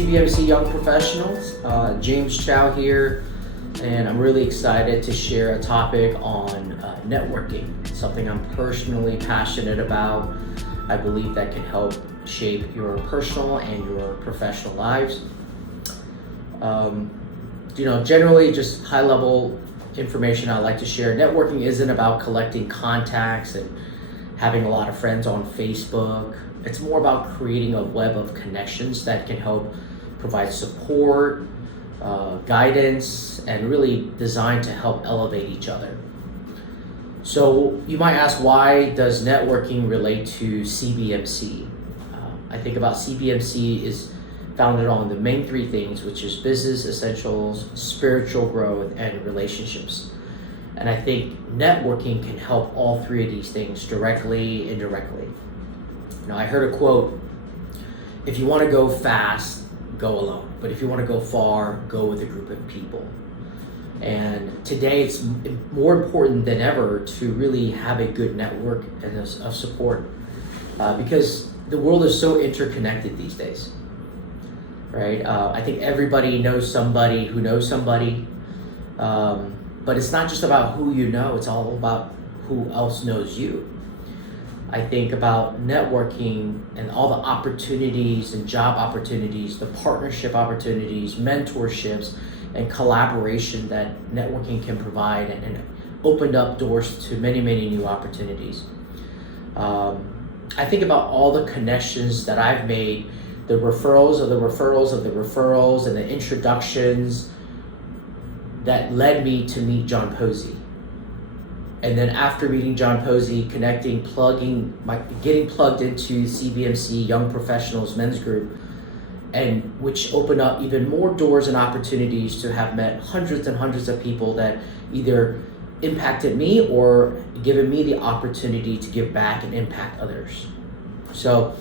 CBMC Young Professionals. James Chow here, and I'm really excited to share a topic on networking, something I'm personally passionate about. I believe that can help shape your personal and your professional lives. Generally just high level information I like to share. Networking isn't about collecting contacts and having a lot of friends on Facebook. It's more about creating a web of connections that can help provide support, guidance, and really designed to help elevate each other. So you might ask, why does networking relate to CBMC? I think about CBMC is founded on the main three things, which is business essentials, spiritual growth, and relationships. And I think networking can help all three of these things directly, indirectly. I heard a quote: if you want to go fast, go alone. But if you want to go far, go with a group of people. And today it's more important than ever to really have a good network and of support because the world is so interconnected these days, right? I think everybody knows somebody who knows somebody, but it's not just about who you know, it's all about who else knows you. I think about networking and all the opportunities and job opportunities, the partnership opportunities, mentorships, and collaboration that networking can provide and opened up doors to many, many new opportunities. I think about all the connections that I've made, the referrals of the referrals of the referrals and the introductions that led me to meet John Posey. And then after meeting John Posey, getting plugged into CBMC Young Professionals Men's Group, and which opened up even more doors and opportunities to have met hundreds and hundreds of people that either impacted me or given me the opportunity to give back and impact others. So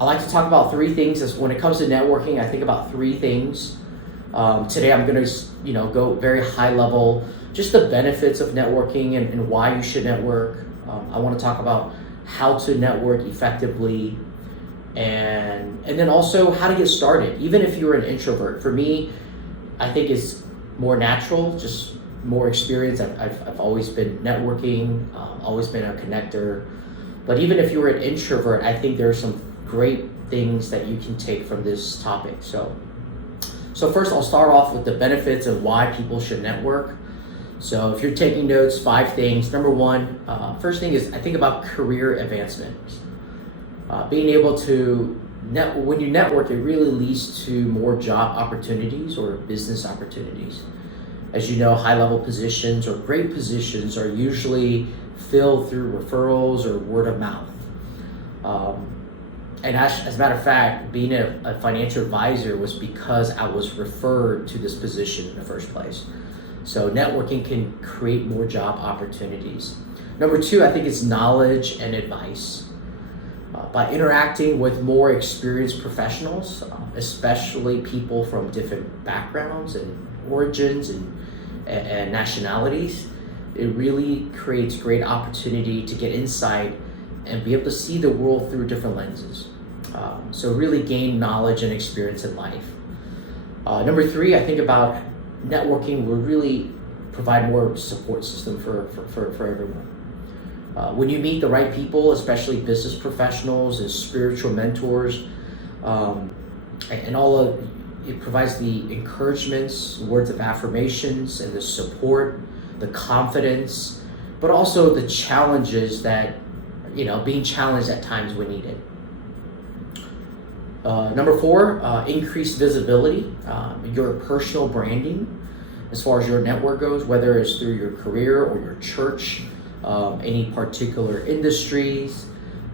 I like to talk about three things. When it comes to networking, I think about three things. Today I'm going to go very high level, just the benefits of networking and why you should network. I want to talk about how to network effectively, and then also how to get started, even if you're an introvert. For me, I think it's more natural, just more experience. I've always been networking, always been a connector. But even if you're an introvert, I think there are some great things that you can take from this topic. So first I'll start off with the benefits of why people should network. So if you're taking notes, 5 things. Number one, first thing is I think about career advancement. Being able to when you network, it really leads to more job opportunities or business opportunities. As you know, high-level positions or great positions are usually filled through referrals or word of mouth. And as a matter of fact, being a financial advisor was because I was referred to this position in the first place. So networking can create more job opportunities. Number 2, I think it's knowledge and advice. By interacting with more experienced professionals, especially people from different backgrounds and origins and nationalities, it really creates great opportunity to get insight and be able to see the world through different lenses. So really gain knowledge and experience in life. Number 3, I think about networking will really provide more support system for everyone. When you meet the right people, especially business professionals and spiritual mentors, and it provides the encouragements, words of affirmations, and the support, the confidence, but also the challenges that, being challenged at times when needed. Number 4, increased visibility, your personal branding as far as your network goes, whether it's through your career or your church, any particular industries,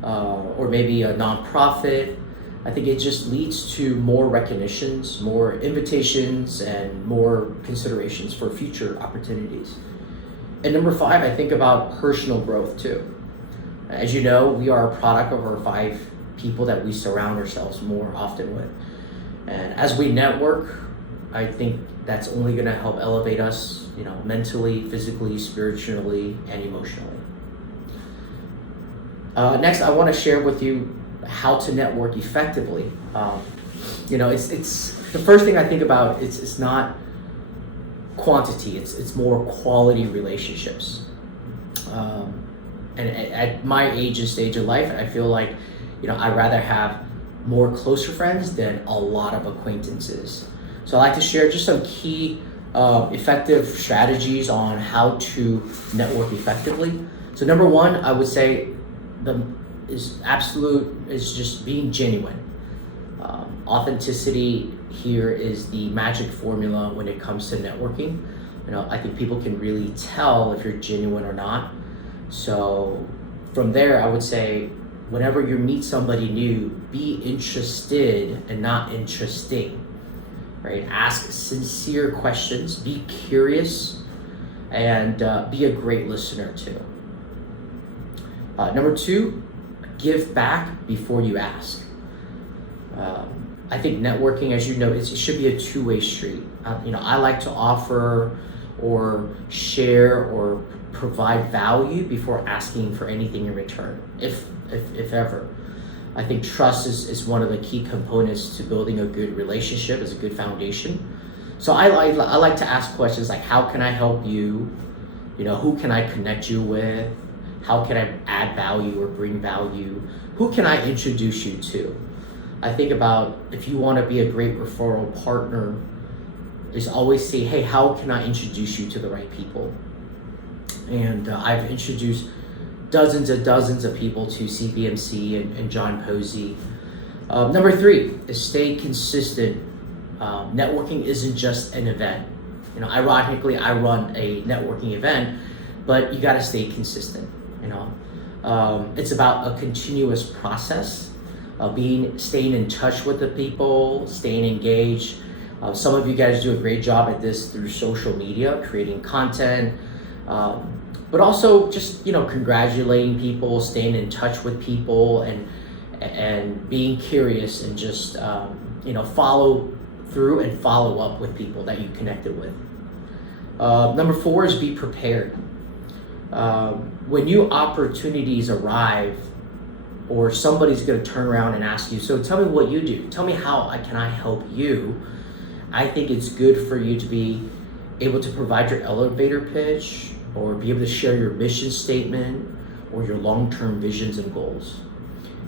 or maybe a nonprofit. I think it just leads to more recognitions, more invitations, and more considerations for future opportunities. And number 5, I think about personal growth too. As you know, we are a product of our 5 people that we surround ourselves more often with. And as we network, I think that's only going to help elevate us, mentally, physically, spiritually, and emotionally. Next, I want to share with you how to network effectively. It's the first thing I think about. It's not quantity. It's more quality relationships. And at my age and stage of life, I feel like, I'd rather have more closer friends than a lot of acquaintances. So I like to share just some key effective strategies on how to network effectively. So number one, I would say is just being genuine. Authenticity here is the magic formula when it comes to networking. I think people can really tell if you're genuine or not. So from there, I would say, whenever you meet somebody new, be interested and not interesting, right? Ask sincere questions, be curious, and be a great listener too. Number two, give back before you ask. I think networking, as you know, it should be a two-way street. I like to offer or share or provide value before asking for anything in return, if ever. I think trust is one of the key components to building a good relationship, as a good foundation. So I like to ask questions like, how can I help you? Who can I connect you with? How can I add value or bring value? Who can I introduce you to? I think about, if you want to be a great referral partner, is always say, hey, how can I introduce you to the right people? And I've introduced dozens of people to CBMC and John Posey. Number three is stay consistent. Networking isn't just an event. Ironically, I run a networking event, but you got to stay consistent. It's about a continuous process of staying in touch with the people, staying engaged. Some of you guys do a great job at this through social media, creating content, but also just congratulating people, staying in touch with people, and being curious, and just follow through and follow up with people that you connected with. Number four is be prepared. When new opportunities arrive, or somebody's going to turn around and ask you, so tell me what you do. Tell me how can I help you? I think it's good for you to be able to provide your elevator pitch, or be able to share your mission statement or your long-term visions and goals.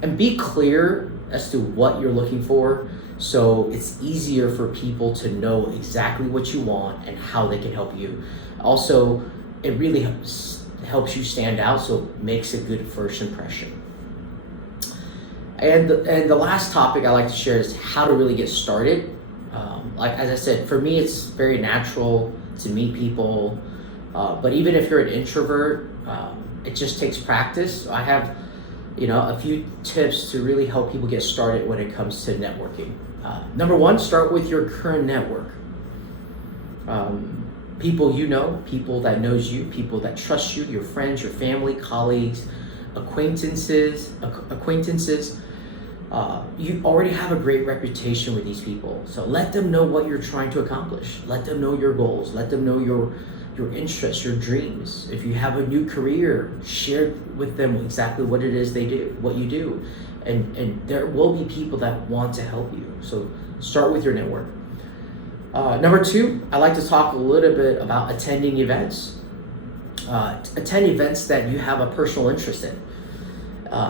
And be clear as to what you're looking for, so it's easier for people to know exactly what you want and how they can help you. Also, it really helps you stand out, so it makes a good first impression. And the last topic I like to share is how to really get started. As I said, for me, it's very natural to meet people, but even if you're an introvert, it just takes practice. I have, a few tips to really help people get started when it comes to networking. Number one, start with your current network. People people that knows you, people that trust you, your friends, your family, colleagues, acquaintances. You already have a great reputation with these people, so let them know what you're trying to accomplish. Let them know your goals. Let them know your interests, your dreams. If you have a new career, share with them exactly what it is they do, what you do, and there will be people that want to help you. So start with your network. Number two, I like to talk a little bit about attending events. Attend events that you have a personal interest in.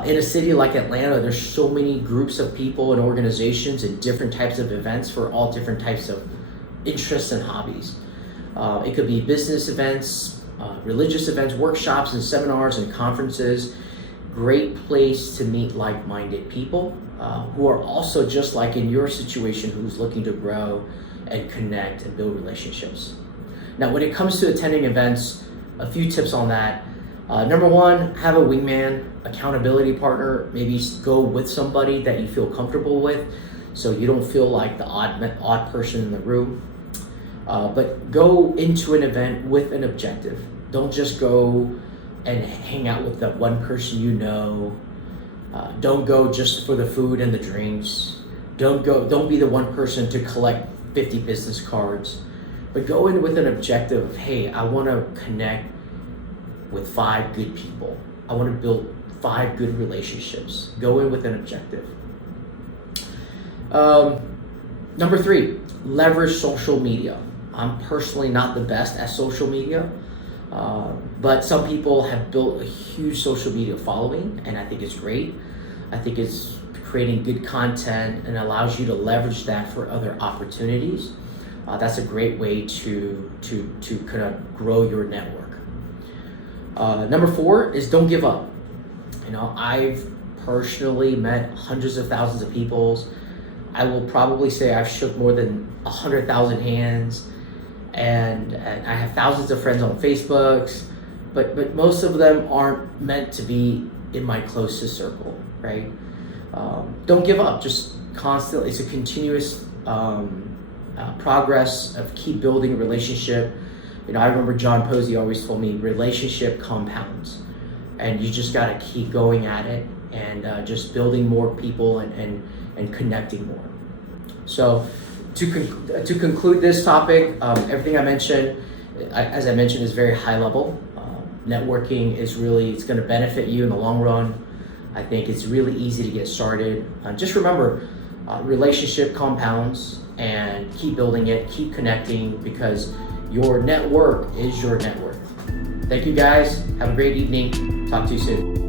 In a city like Atlanta, there's so many groups of people and organizations and different types of events for all different types of interests and hobbies. It could be business events, religious events, workshops and seminars and conferences. Great place to meet like-minded people who are also just like in your situation, who's looking to grow and connect and build relationships. Now, when it comes to attending events, a few tips on that. Number one, have a wingman, accountability partner. Maybe go with somebody that you feel comfortable with, so you don't feel like the odd person in the room. But go into an event with an objective. Don't just go and hang out with that one person you know. Don't go just for the food and the drinks. Don't be the one person to collect 50 business cards. But go in with an objective of, hey, I want to connect with 5 good people. I want to build 5 good relationships. Go in with an objective. Number 3, leverage social media. I'm personally not the best at social media, but some people have built a huge social media following, and I think it's great. I think it's creating good content and allows you to leverage that for other opportunities. That's a great way to kind of grow your network. Number 4 is don't give up. I've personally met hundreds of thousands of people. I will probably say I've shook more than 100,000 hands, and I have thousands of friends on Facebook, but most of them aren't meant to be in my closest circle, right? Don't give up. Just constantly, it's a continuous progress of keep building a relationship. I remember John Posey always told me relationship compounds, and you just got to keep going at it and just building more people and connecting more. So to conclude this topic, everything I mentioned, as I mentioned, is very high level. Networking is it's going to benefit you in the long run. I think it's really easy to get started. Just remember, relationship compounds, and keep building it, keep connecting, because your network is your net worth. Thank you guys. Have a great evening. Talk to you soon.